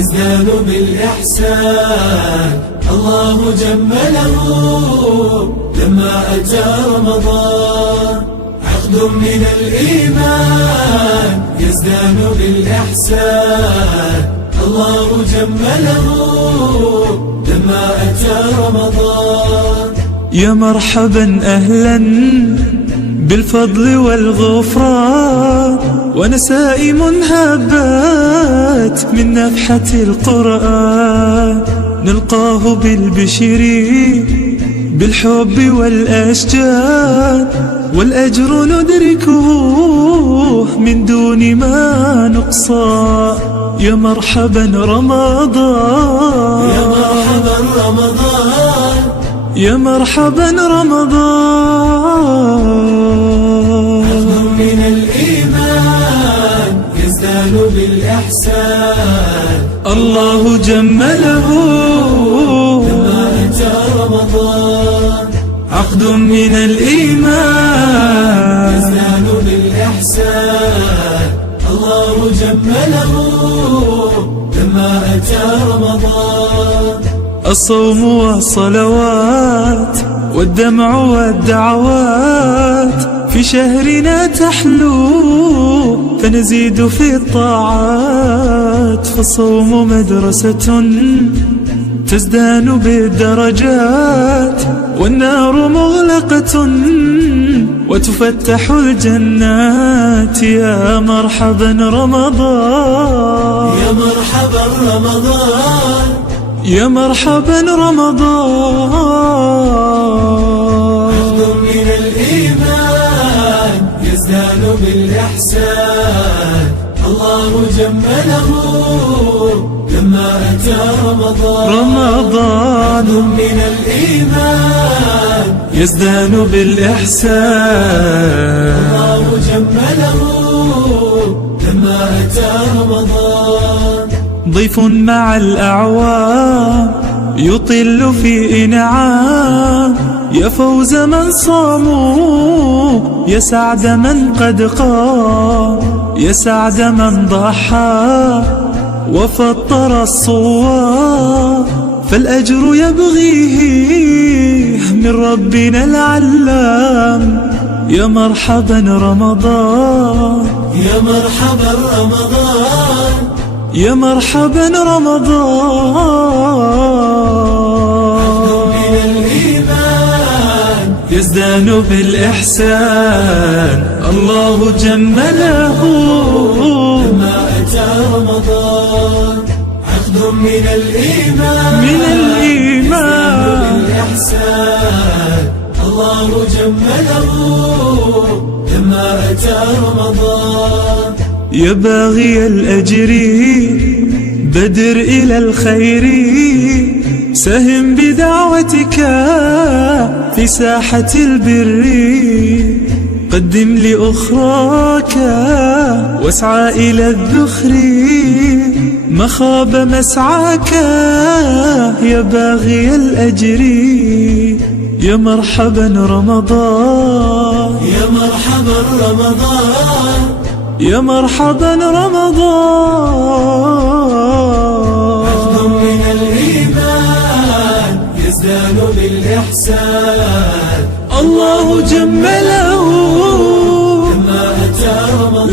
يزدان بالإحسان. الله جمله لما أتى رمضان، عقد من الإيمان يزدان بالإحسان. الله جمله لما أتى رمضان. يا مرحبا أهلا بالفضل والغفران، ونسائم هبات من نفحة القرآن، نلقاه بالبشر بالحب والأشجان، والأجر ندركه من دون ما نقصان. يا مرحبا رمضان، يا مرحبا رمضان، يا مرحبا رمضان. عقد من الإيمان يزدان بالإحسان. الله جمله لما أتى رمضان، عقد من الإيمان يزدان بالإحسان. الله جمله لما أتى رمضان. الصوم والصلوات والدمع والدعوات في شهرنا تحلو، فنزيد في الطاعات. فالصوم مدرسة تزدان بالدرجات، والنار مغلقة وتفتح الجنات. يا مرحبا رمضان، يا مرحبا رمضان، يا مرحبا رمضان. عقد من الإيمان يزدان بالإحسان. الله جمله لما أتى رمضان. رمضان من الإيمان يزدان بالإحسان. الله جمله لما أتى رمضان. ضيف مع الأعوام يطل في إنعام، يا فوز من صاموا، يا سعد من قد قام، يا سعد من ضحى وفطر الصوام. فالأجر يبغيه من ربنا العلام. يا مرحبا رمضان، يا مرحبا رمضان، يا مرحبا رمضان. من الإيمان يزدان بالإحسان. الله جمله لما أتى رمضان. عقد من الإيمان من الإيمان بالإحسان. الله جمله لما أتى رمضان. يا باغي الأجر بدر إلى الخير، سهم بدعوتك في ساحة البر. قدم لأخراك واسعى إلى الذخر، ما خاب مسعاك يا باغي الأجر. يا مرحبا رمضان، يا مرحبا رمضان، يا مرحبا رمضان. عقد من الإيمان يزدان بالإحسان. الله جمله